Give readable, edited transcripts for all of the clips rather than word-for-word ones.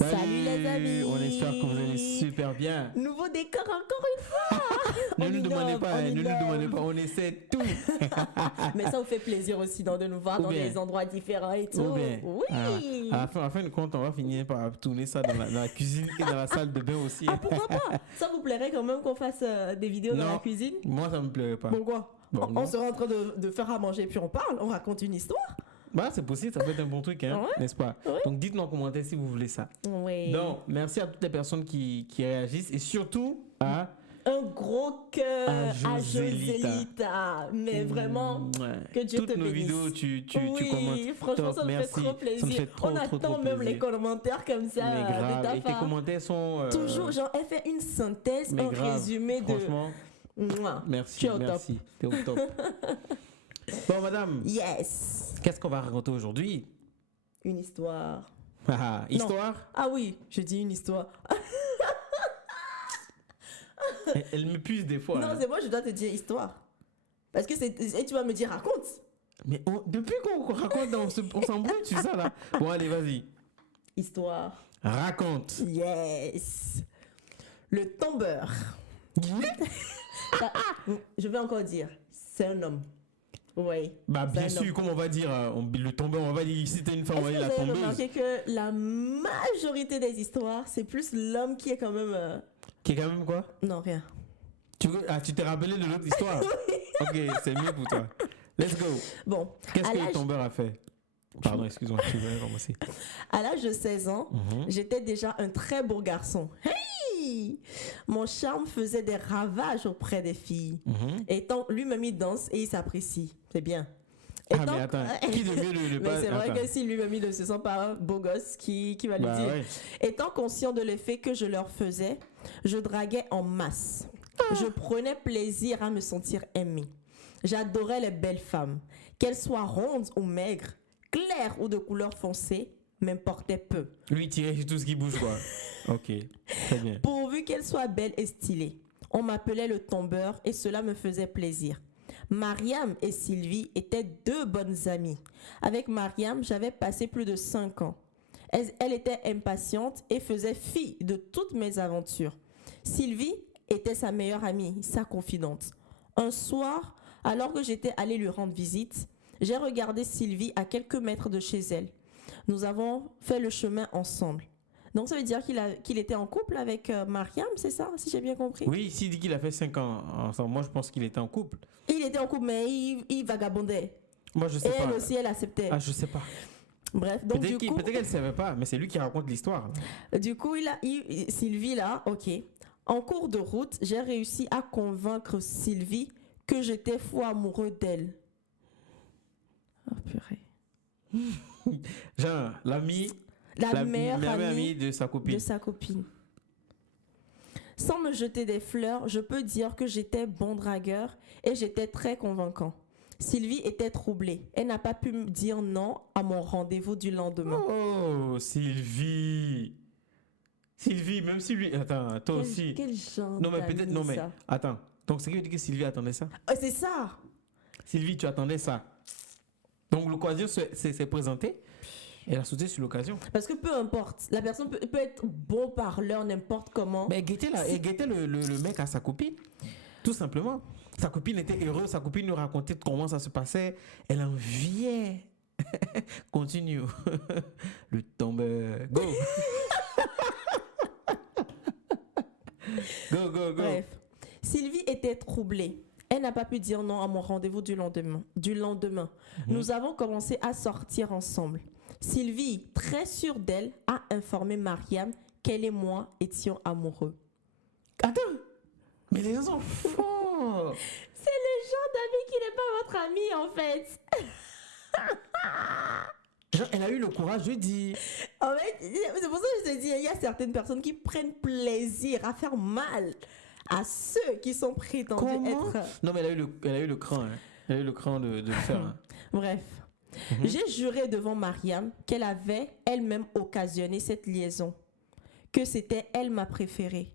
Salut les amis. On espère que vous allez super bien. Nouveau décor encore une fois. Ne On nous demandez innove, pas, on ne nous innove. demandez pas, on essaie tout. Mais ça vous fait plaisir aussi de nous voir Ou dans bien. des endroits différents et tout. Ou bien, Oui. à la fin de compte, on va finir par tourner ça dans la cuisine et dans la salle de bain aussi. Ah, pourquoi pas? Ça vous plairait quand même qu'on fasse des vidéos dans Non. la cuisine? Moi, ça me plairait pas. Pourquoi? Bon, on non. sera en train de faire à manger puis on parle, on raconte une histoire. Bah, c'est possible, ça peut être un bon truc, hein, Ouais. n'est-ce pas? Ouais. Donc, dites-nous en commentaire si vous voulez ça. Oui. Donc, merci à toutes les personnes qui réagissent et surtout à Un gros cœur À à Josélita. Josélita. Mais vraiment, que Dieu toutes te nos bénisse. vidéos, tu Oui, commentes. franchement, Top, ça me merci. fait trop plaisir. Ça me fait trop, On trop, attend trop même les plaisir. commentaires comme ça Mais de grave, ta et tes part. commentaires sont... Toujours, genre, elle fait une synthèse, mais un grave, résumé de... franchement, Mouah. merci, Tu es au top. merci. T'es au top. Bon, madame, Yes. qu'est-ce qu'on va raconter aujourd'hui? Une histoire. Histoire? Ah oui, j'ai dit une histoire. Elle m'épuise des fois. Non, hein. c'est moi, je dois te dire histoire. Parce que c'est... Et tu vas me dire raconte. Mais depuis qu'on raconte, on s'embrouille, tu sais ça là. Bon, allez, vas-y. Histoire. Raconte. Yes. Le tombeur. Ah, je vais encore dire, c'est un homme. Oui. Bah, bien c'est un sûr, homme. comme on va dire, le tombeur, on va dire, si t'es une femme, on va Est-ce dire que la vous avez tombeuse. remarqué que la majorité des histoires, c'est plus l'homme qui est quand même... Qui est quand même quoi? Non, rien. Tu t'es rappelé de l'autre histoire? Ok, c'est mieux pour toi. Let's go. Bon, Qu'est-ce à que le l'âge- tombeur a fait? Pardon, excuse-moi, tu veux commencer. à l'âge de 16 ans, Mhm. j'étais déjà un très beau garçon. Hey! Mon charme faisait des ravages auprès des filles. Mhm. Et tant lui-même il danse et il s'apprécie. C'est bien. Ah, Et tant- mais attends, qui de mieux de Mais pas... c'est vrai Attends. que si lui-même il ne se sent pas beau gosse, qui va lui Bah, dire? ouais. Étant conscient de l'effet que je leur faisais, je draguais en masse. Je prenais plaisir à me sentir aimée. J'adorais les belles femmes. Qu'elles soient rondes ou maigres, claires ou de couleur foncée, m'importait peu. Lui, il tirait sur tout ce qui bouge, quoi. Ok, très bien. Pourvu qu'elles soient belles et stylées. On m'appelait le tombeur et cela me faisait plaisir. Mariam et Sylvie étaient deux bonnes amies. Avec Mariam, j'avais passé plus de 5 ans. Elle était impatiente et faisait fi de toutes mes aventures. Sylvie était sa meilleure amie, sa confidente. Un soir, alors que j'étais allée lui rendre visite, j'ai regardé Sylvie à quelques mètres de chez elle. Nous avons fait le chemin ensemble. Donc ça veut dire qu'il était en couple avec Mariam, c'est ça, si j'ai bien compris? Oui, s'il dit qu'il a fait 5 ans ensemble, moi je pense qu'il était en couple. Il était en couple, mais il vagabondait. Moi je Et sais pas. elle aussi, elle acceptait. Ah, je sais pas. Bref, donc Peut-être qu'elle savait pas, mais c'est lui qui raconte l'histoire. du coup, Sylvie là, ok. En cours de route, j'ai réussi à convaincre Sylvie que j'étais fou amoureux d'elle. Oh purée. Genre, l'ami, La meilleure amie amie de sa copine. de sa copine. Sans me jeter des fleurs, je peux dire que j'étais bon dragueur et j'étais très convaincant. Sylvie était troublée. Elle n'a pas pu me dire non à mon rendez-vous du lendemain. Oh, Sylvie. Sylvie, même si lui... Attends, toi aussi. Quel genre Non, mais peut-être... Non, mais ça. attends. Donc, c'est qui veut dire que Sylvie attendait ça? C'est ça. Sylvie, tu attendais ça. Donc, l'occasion s'est présentée. Elle a sauté sur l'occasion. Parce que peu importe, la personne peut être bon parleur n'importe comment. Mais elle guettait le mec à sa copine. Tout simplement. Sa copine était heureuse. Sa copine nous racontait comment ça se passait. Elle enviait. Continue. Le tombeur. Go. Go, go, go. Bref, Sylvie était troublée. Elle n'a pas pu dire non à mon rendez-vous du lendemain. Nous avons commencé à sortir ensemble. Sylvie, très sûre d'elle, a informé Mariam qu'elle et moi étions amoureux. Attends. Mais les gens sont forts. C'est le genre d'ami qui n'est pas votre ami en fait. Genre, elle a eu le courage de dire. En fait, c'est pour ça que je te dis, il y a certaines personnes qui prennent plaisir à faire mal à ceux qui sont prétendus Comment? être... Non, mais elle a eu le cran. Hein. Elle a eu le cran de le faire. Hein. Bref. J'ai juré devant Mariam qu'elle avait elle-même occasionné cette liaison, que c'était elle ma préférée.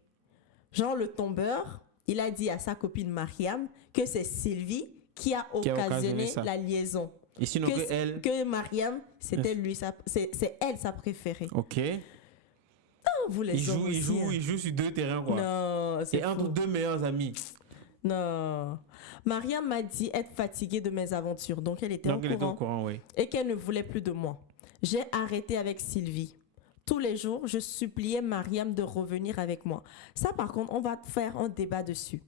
Genre le tombeur, il a dit à sa copine Mariam que c'est Sylvie qui a occasionné ça. la liaison. Et sinon, Que Mariam, c'était lui, c'est elle sa préférée. Ok. vous les hommes aussi, hein. Il joue sur 2 terrains, quoi. Non, c'est Et entre faux. 2 meilleurs amis. Non. Mariam m'a dit être fatiguée de mes aventures, donc elle était Donc, il au était au courant courant, oui. et qu'elle ne voulait plus de moi. J'ai arrêté avec Sylvie. Tous les jours, je suppliais Mariam de revenir avec moi. Ça, par contre, on va faire un débat dessus.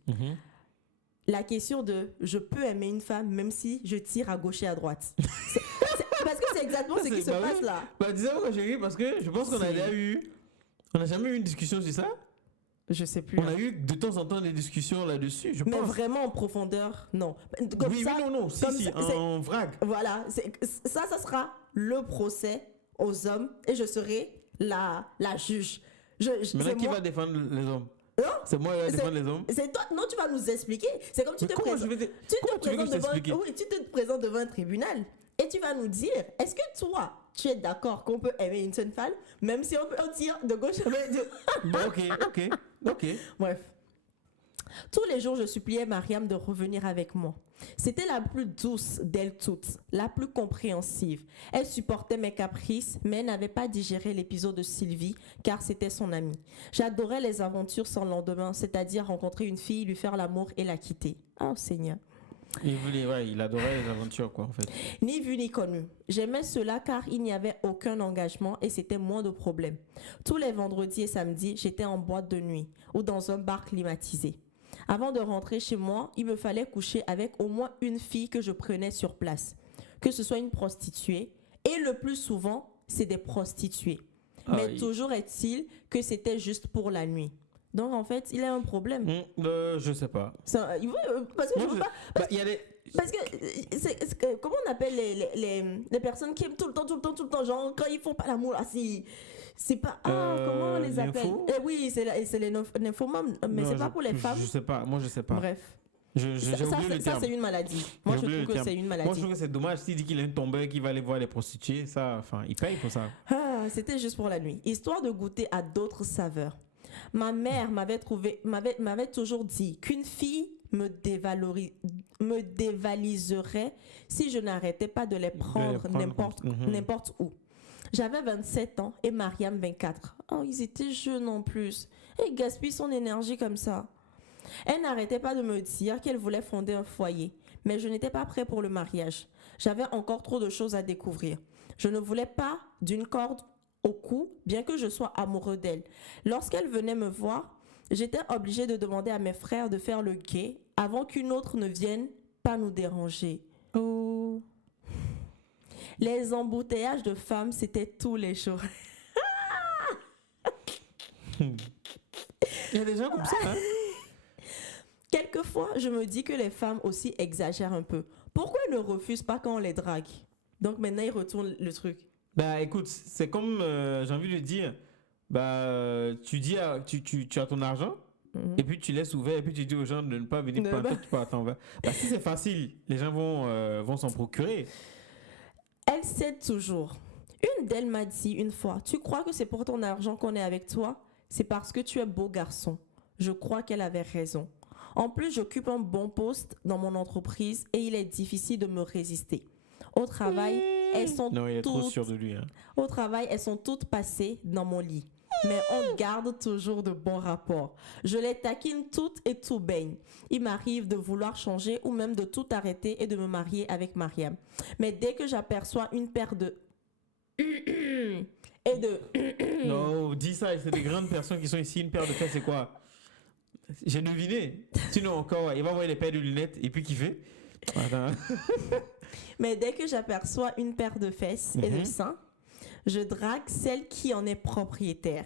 La question de je peux aimer une femme même si je tire à gauche et à droite. Parce que c'est exactement ce qui se passe là. Bah, disons que j'ai ri parce que je pense qu'on a déjà eu. On n'a jamais eu une discussion sur ça. Je sais plus. On a eu de temps en temps des discussions là-dessus, je Mais pense. vraiment en profondeur, non. Comme Oui, ça, oui, non. Si, comme si, ça, en vrague. voilà, ça sera le procès aux hommes et je serai la juge. Maintenant, qui moi- va défendre les hommes? Non, C'est moi qui va défendre les hommes? c'est toi. Non, tu vas nous expliquer. C'est comme tu Mais te comment je présentes. vais te- Tu comment te tu veux que présentes je t'explique? devant, oui, tu te présentes devant un tribunal et tu vas nous dire est-ce que toi, tu es d'accord qu'on peut aimer une seule femme, même si on tire de gauche à droite. Bon, ok. Bref. Tous les jours, je suppliais Mariam de revenir avec moi. C'était la plus douce d'elles toutes, la plus compréhensive. Elle supportait mes caprices, mais elle n'avait pas digéré l'épisode de Sylvie, car c'était son amie. J'adorais les aventures sans lendemain, c'est-à-dire rencontrer une fille, lui faire l'amour et la quitter. Oh Seigneur. Il adorait les aventures, quoi, en fait. Ni vu ni connu. J'aimais cela car il n'y avait aucun engagement et c'était moins de problèmes. Tous les vendredis et samedis, j'étais en boîte de nuit ou dans un bar climatisé. Avant de rentrer chez moi, il me fallait coucher avec au moins une fille que je prenais sur place. Que ce soit une prostituée, et le plus souvent, c'est des prostituées. Mais toujours est-il que c'était juste pour la nuit. Donc en fait, il a un problème. Je sais pas. Parce que je veux pas... Il y a des... Parce que, comment on appelle les personnes qui aiment tout le temps, genre quand ils font pas l'amour, là, c'est pas... comment on les appelle? Oui, c'est les nymphomanes, mais c'est pas pour les femmes. Je sais pas, moi je sais pas. Bref. J'ai oublié le terme. Ça, c'est une maladie. Moi, je trouve que c'est une maladie. Moi, je trouve que c'est dommage s'il dit qu'il est un tombeur qui va aller voir les prostituées. Ça, enfin, il paye pour ça. C'était juste pour la nuit, histoire de goûter à d'autres saveurs. Ma mère m'avait toujours dit qu'une fille me dévaliserait si je n'arrêtais pas de les prendre n'importe où. J'avais 27 ans et Mariam 24. Oh, ils étaient jeunes en plus. Et ils gaspillent son énergie comme ça. Elle n'arrêtait pas de me dire qu'elle voulait fonder un foyer, mais je n'étais pas prêt pour le mariage. J'avais encore trop de choses à découvrir. Je ne voulais pas d'une corde au cou, bien que je sois amoureux d'elle. Lorsqu'elle venait me voir, j'étais obligée de demander à mes frères de faire le guet avant qu'une autre ne vienne pas nous déranger. Oh. Les embouteillages de femmes, c'était tous les jours. Il y a des gens comme ça, hein? Quelquefois, je me dis que les femmes aussi exagèrent un peu. Pourquoi elles ne refusent pas quand on les drague? Donc maintenant, ils retournent le truc. Bah écoute, c'est comme, j'ai envie de dire, tu dis, tu as ton argent, et puis tu laisses ouvert, et puis tu dis aux gens de ne pas venir prendre, tu peux attendre. Si c'est facile, les gens vont s'en procurer. Elle cède toujours. Une d'elles m'a dit une fois, tu crois que c'est pour ton argent qu'on est avec toi? C'est parce que tu es beau garçon. Je crois qu'elle avait raison. En plus, j'occupe un bon poste dans mon entreprise et il est difficile de me résister. Au travail, elles sont non, il est trop sûr de lui. Hein. Au travail, elles sont toutes passées dans mon lit. Mais on garde toujours de bons rapports. Je les taquine toutes et tout baigne. Il m'arrive de vouloir changer ou même de tout arrêter et de me marier avec Mariam. Mais dès que j'aperçois une paire de... et de... non, dis ça, c'est des grandes personnes qui sont ici. Une paire de fesses, c'est quoi? J'ai deviné. Sinon encore, il va envoyer les paires de lunettes et puis kiffer. Attends. Mais dès que j'aperçois une paire de fesses et de seins, je drague celle qui en est propriétaire.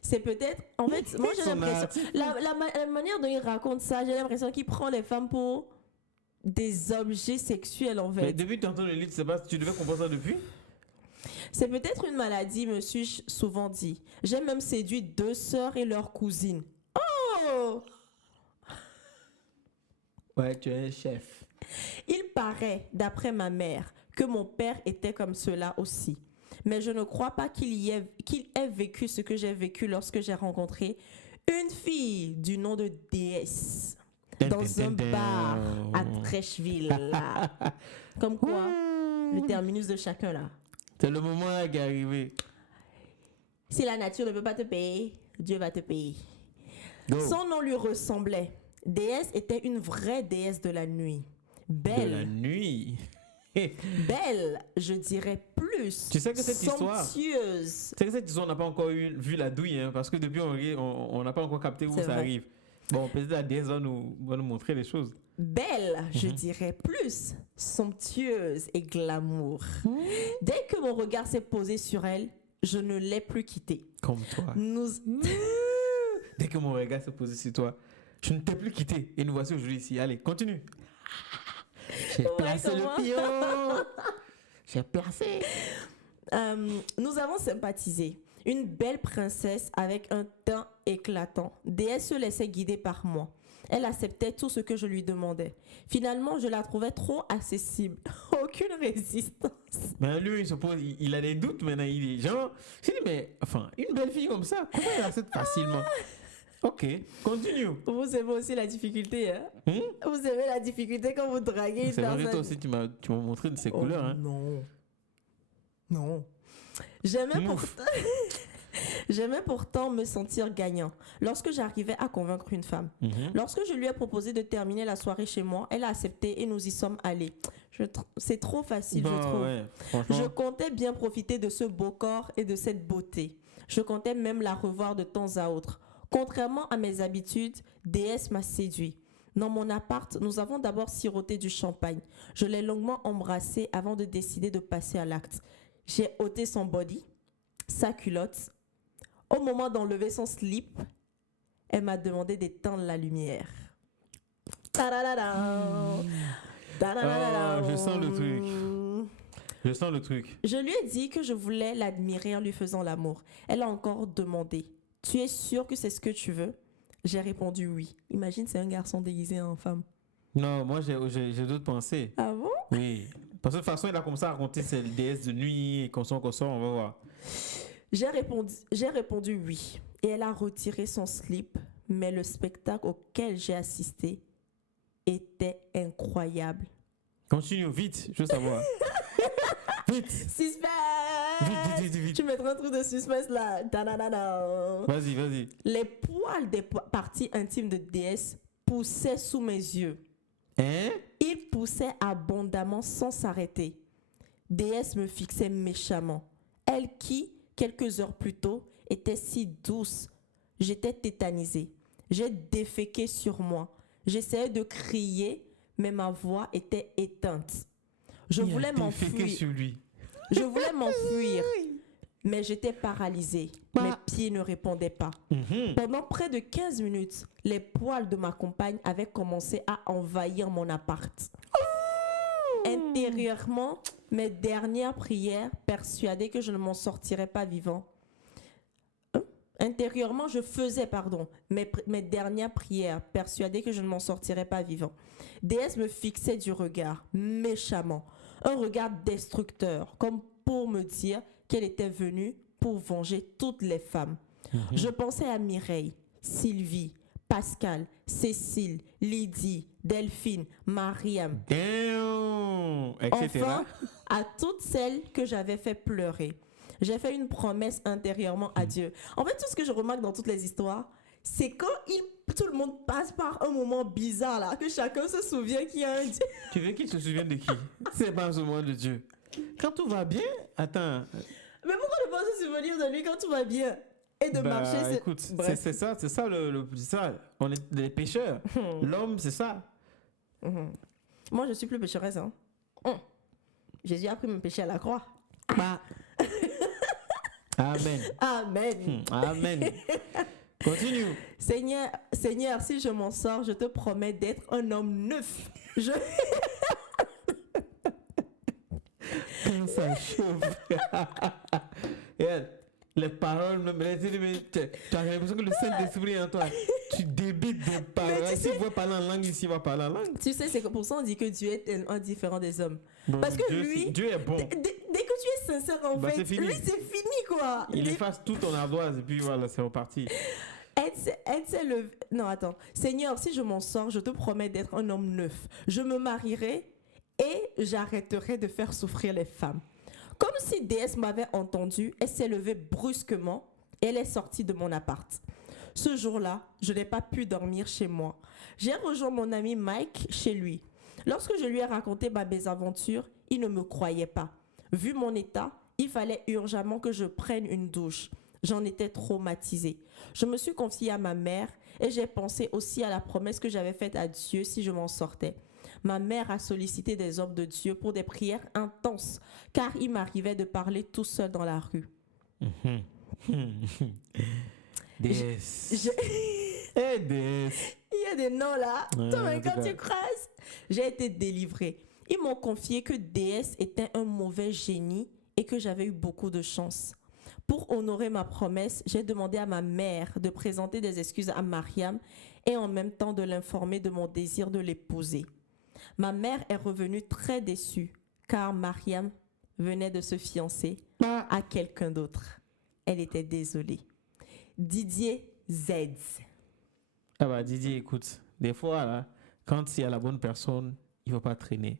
C'est peut-être... En fait, moi j'ai l'impression... La manière dont il raconte ça, j'ai l'impression qu'il prend les femmes pour des objets sexuels en fait. Mais depuis que tu entends le livre, tu devais comprendre ça depuis? C'est peut-être une maladie, me suis-je souvent dit. J'ai même séduit 2 sœurs et leur cousine. Oh! Ouais, tu es un chef. Il paraît, d'après ma mère, que mon père était comme cela aussi. Mais je ne crois pas qu'il ait vécu ce que j'ai vécu lorsque j'ai rencontré une fille du nom de DS dans un bar à Trècheville. Là. Comme quoi, le terminus de chacun là. C'est le moment là qui est arrivé. Si la nature ne peut pas te payer, Dieu va te payer. Go. Son nom lui ressemblait. Déesse était une vraie déesse de la nuit. De la Belle, nuit. belle, je dirais plus. Tu sais que cette histoire- somptueuse. C'est que cette histoire, on n'a pas encore vu la douille, hein, parce que depuis, on n'a pas encore capté où C'est ça vrai. arrive. Bon, peut-être la déesse va nous montrer les choses. Belle, je dirais plus, somptueuse et glamour. Dès que mon regard s'est posé sur elle, je ne l'ai plus quittée. Comme toi. Nous... Dès que mon regard s'est posé sur toi, je ne t'ai plus quitté. Et nous voici aujourd'hui ici. Allez, continue. J'ai placé comment? le pion. J'ai placé. Nous avons sympathisé. Une belle princesse avec un teint éclatant. Déesse se laissait guider par moi. Elle acceptait tout ce que je lui demandais. Finalement, je la trouvais trop accessible. Aucune résistance. Mais lui, il a des doutes maintenant. Il est genre, je dis, mais enfin, une belle fille comme ça, comment elle accepte facilement? Ok, continue. Vous aimez aussi la difficulté, hein? Vous aimez la difficulté quand vous draguez une C'est vrai que personne. toi aussi, tu m'as montré de ces couleurs. Hein. Non. Non. J'aimais Mouf. pourtant... J'aimais pourtant me sentir gagnant lorsque j'arrivais à convaincre une femme. Lorsque je lui ai proposé de terminer la soirée chez moi, elle a accepté et nous y sommes allés. C'est trop facile, je trouve. Ouais, franchement. Je comptais bien profiter de ce beau corps et de cette beauté. Je comptais même la revoir de temps à autre. Contrairement à mes habitudes, DS m'a séduit. Dans mon appart, nous avons d'abord siroté du champagne. Je l'ai longuement embrassée avant de décider de passer à l'acte. J'ai ôté son body, sa culotte. Au moment d'enlever son slip, elle m'a demandé d'éteindre la lumière. Ta-da-da-da. Ta-da-da-da. Oh, je sens le truc. Je sens le truc. Je lui ai dit que je voulais l'admirer en lui faisant l'amour. Elle a encore demandé, « Tu es sûr que c'est ce que tu veux ?» J'ai répondu oui. Imagine, c'est un garçon déguisé en femme. Non, moi, j'ai d'autres pensées. Ah bon? Oui. Parce que de toute façon, il a commencé à raconter ses déesses de nuit, et qu'on sort, on va voir. J'ai répondu oui. Et elle a retiré son slip, mais le spectacle auquel j'ai assisté était incroyable. Continue, vite, je veux savoir. Vite. Suspense! Vite. Tu mettras un truc de suspense là. Ta-da-da-da. Vas-y. Les poils des parties intimes de DS poussaient sous mes yeux. Hein? Ils poussaient abondamment sans s'arrêter. DS me fixait méchamment. Elle qui, quelques heures plus tôt, était si douce. J'étais tétanisée. J'ai déféqué sur moi. J'essayais de crier, mais ma voix était éteinte. Je voulais m'enfuir. Sur lui. Je voulais m'enfuir, mais j'étais paralysée. Mes pieds ne répondaient pas. Pendant près de 15 minutes, les poils de ma compagne avaient commencé à envahir mon appart. Intérieurement, mes dernières prières, persuadée que je ne m'en sortirais pas vivant. Intérieurement, je faisais, mes dernières prières, persuadée que je ne m'en sortirais pas vivant. DS me fixait du regard, méchamment. Un regard destructeur, comme pour me dire qu'elle était venue pour venger toutes les femmes. Je pensais à Mireille, Sylvie, Pascal, Cécile, Lydie, Delphine, Mariam. Damn, etc. Enfin, à toutes celles que j'avais fait pleurer. J'ai fait une promesse intérieurement à Dieu. En fait, tout ce que je remarque dans toutes les histoires, c'est quand tout le monde passe par un moment bizarre, là, que chacun se souvient qu'il y a un Dieu. Tu veux qu'il se souvienne de qui? C'est pas ce moment de Dieu. Quand tout va bien, attends. Mais pourquoi ne pas se souvenir de lui quand tout va bien? Et de marcher, c'est... Écoute, Bref. c'est ça, c'est ça. On est des pécheurs. L'homme, c'est ça. Moi, je suis plus pécheresse. Hein. Jésus a pris mon péché à la croix. Amen. Amen. Amen. Continue. Seigneur, si je m'en sors, je te promets d'être un homme neuf. Quand ça chauffe. Et les paroles, tu as l'impression que le Saint-Esprit est en toi. Tu débites des paroles. S'il veut parler en langue, ici, il va parler en langue. Tu sais, c'est pour ça qu'on dit que Dieu est tellement différent des hommes. Parce que Dieu est bon. Dès que tu es sincère, en fait, c'est fini. lui, c'est fini, quoi. Il efface tout ton ardoise et puis voilà, c'est reparti. Non, attends. Seigneur, si je m'en sors, je te promets d'être un homme neuf. Je me marierai et j'arrêterai de faire souffrir les femmes. Comme si DS m'avait entendu, elle s'est levée brusquement, et elle est sortie de mon appart. Ce jour-là, je n'ai pas pu dormir chez moi. J'ai rejoint mon ami Mike chez lui. Lorsque je lui ai raconté ma mésaventure, il ne me croyait pas. Vu mon état, il fallait urgemment que je prenne une douche. J'en étais traumatisée. Je me suis confiée à ma mère et j'ai pensé aussi à la promesse que j'avais faite à Dieu si je m'en sortais. Ma mère a sollicité des hommes de Dieu pour des prières intenses, car il m'arrivait de parler tout seul dans la rue. DS. Eh, DS. Il y a des noms là. Ouais, Toi-même, en tout quand cas. tu crasses. J'ai été délivrée. Ils m'ont confié que DS était un mauvais génie et que j'avais eu beaucoup de chance. Pour honorer ma promesse, j'ai demandé à ma mère de présenter des excuses à Mariam et en même temps de l'informer de mon désir de l'épouser. Ma mère est revenue très déçue car Mariam venait de se fiancer à quelqu'un d'autre. Elle était désolée. Didier Z. Ah bah Didier, écoute, des fois, là, quand il y a la bonne personne, il ne faut pas traîner.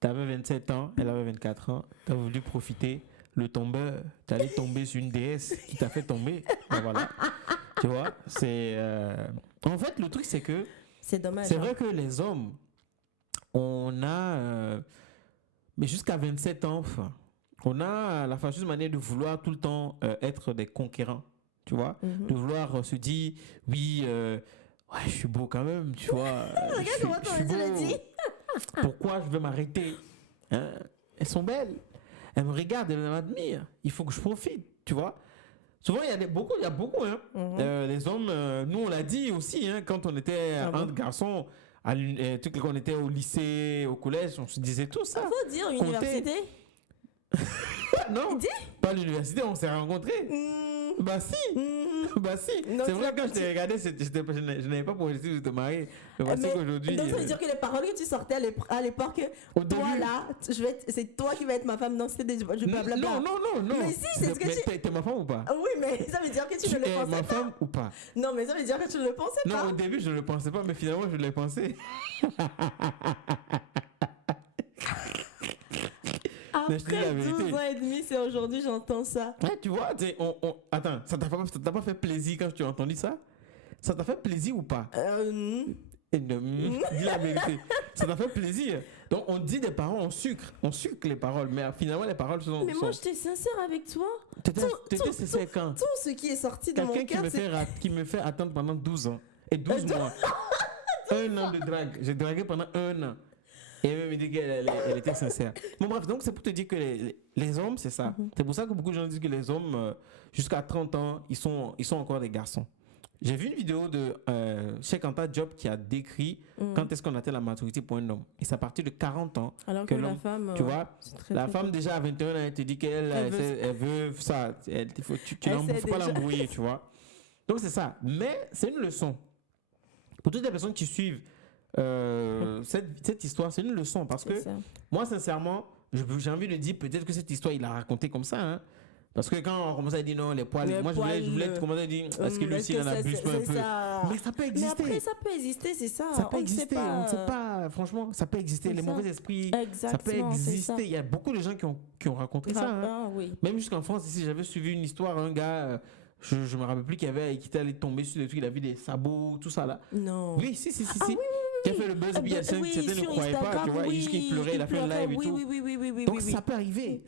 Tu avais 27 ans, elle avait 24 ans, tu as voulu profiter, le tombeur, tu allé tomber sur une déesse qui t'a fait tomber. Ben voilà. Tu vois, c'est... En fait, le truc, c'est que... C'est dommage. C'est vrai que les hommes, on a... mais jusqu'à 27 ans, enfin, on a la fâcheuse manière de vouloir tout le temps être des conquérants. Tu vois, de vouloir se dire, oui, ouais, je suis beau quand même, tu vois. Regarde comment tu l'as dit. Pourquoi je vais m'arrêter, hein? Elles sont belles. Elles me regardent, elles m'admirent. Il faut que je profite, tu vois. Souvent, il y a beaucoup, hein. Les hommes, nous, on l'a dit aussi, hein, quand on était entre garçons, quand on était au lycée, au collège, on se disait tout ça. Il faut dire université. Non, pas l'université, on s'est rencontrés. Bah si, bah si. Non, c'est vrai que quand je t'ai regardé, je n'avais pas pour essayer de te marier. Mais voici qu'aujourd'hui. Donc ça veut dire que les paroles que tu sortais à l'époque, toi début, là, c'est toi qui vas être ma femme. Non, c'était du blablabla. Non. Mais si, c'est ce que tu... T'es ma femme ou pas? Oui, mais ça veut dire que tu ne le pensais pas. Tu es ma femme ou pas? Non, mais ça veut dire que tu ne le pensais pas. Non, au début, je ne le pensais pas, mais finalement, je l'ai pensé. Après 12 ans et demi, c'est aujourd'hui, j'entends ça. Ouais, tu vois, attends, ça t'a pas fait plaisir quand tu as entendu ça? Ça t'a fait plaisir ou pas? Dis la vérité. Ça t'a fait plaisir. Donc, on dit des paroles, on sucre les paroles, mais finalement, les paroles sont... Mais moi, j'étais sincère avec toi. T'étais sincère quand? Tout ce qui est sorti de mon cœur, Quelqu'un qui me fait attendre pendant 12 ans et 12 mois. 1 an de drague. J'ai dragué pendant 1 an. Et elle me dit qu'elle était sincère. Bon, bref, donc c'est pour te dire que les hommes, c'est ça. C'est pour ça que beaucoup de gens disent que les hommes, jusqu'à 30 ans, ils sont encore des garçons. J'ai vu une vidéo de Cheikh Anta Diop qui a décrit quand est-ce qu'on atteint la maturité pour un homme. Et c'est à partir de 40 ans. Alors que la femme. Tu vois, la femme, déjà à 21 ans, elle te dit qu'elle veut ça. Tu ne faut pas l'embrouiller, tu vois. Donc c'est ça. Mais c'est une leçon. Pour toutes les personnes qui suivent cette histoire, c'est une leçon parce que moi sincèrement j'ai envie de dire peut-être que cette histoire il a raconté comme ça, hein, parce que quand on commençait à dire non les poils, moi je voulais commencer à dire est-ce que lui aussi il en abuse un peu, mais ça peut exister. Mais après ça peut exister, c'est ça, ça peut exister, on ne sait pas, franchement ça peut exister, les mauvais esprits. Ça peut exister, il y a beaucoup de gens qui ont raconté ça, hein. Oui. Même jusqu'en France ici, j'avais suivi une histoire, un gars je me rappelle plus qui était allé tomber sur des trucs, il a vu des sabots, tout ça là. Non. Oui, si. Oui. Qui a fait le buzz, certains ne croyaient pas, tu vois, il pleurait, il a fait un live et tout. Oui. Donc ça peut arriver,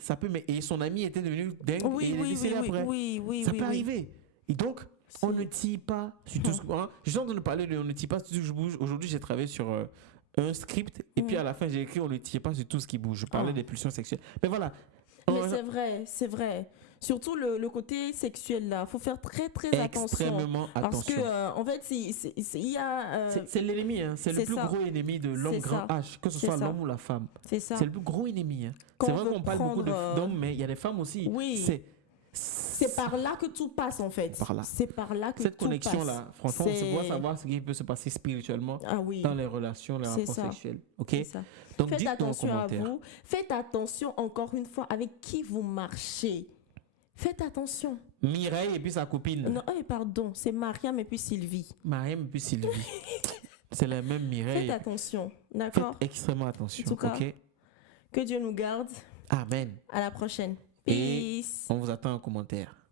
et son ami était devenu dingue et il est décédé après. Ça peut arriver. Et donc, on ne tire pas sur tout ce que... Je suis en train de parler de on ne tire pas sur tout ce qui bouge. Aujourd'hui, j'ai travaillé sur un script et puis à la fin, j'ai écrit on ne tire pas sur tout ce qui bouge. Je parlais des pulsions sexuelles. Mais voilà. Mais c'est vrai. Surtout le côté sexuel là, faut faire très attention. Extrêmement attention. Parce que en fait, il y a. C'est l'ennemi, hein. C'est le plus gros ennemi de l'homme grand H, que ce soit l'homme ou la femme. C'est ça. C'est le plus gros ennemi. Hein. C'est vrai qu'on parle beaucoup d'hommes, mais il y a des femmes aussi. Oui. C'est par là que tout passe en fait. C'est par là que cette tout passe. Cette connexion là, franchement, on se voit savoir ce qui peut se passer spirituellement dans les relations, les rapports sexuels. Ok. Donc faites attention à vous. Faites attention encore une fois avec qui vous marchez. Faites attention. Mireille et puis sa copine. Non, pardon, c'est Mariam et puis Sylvie. Mariam et puis Sylvie. C'est la même Mireille. Faites attention, d'accord? Faites extrêmement attention. En tout cas, que Dieu nous garde. Amen. À la prochaine. Peace. Et on vous attend en commentaire.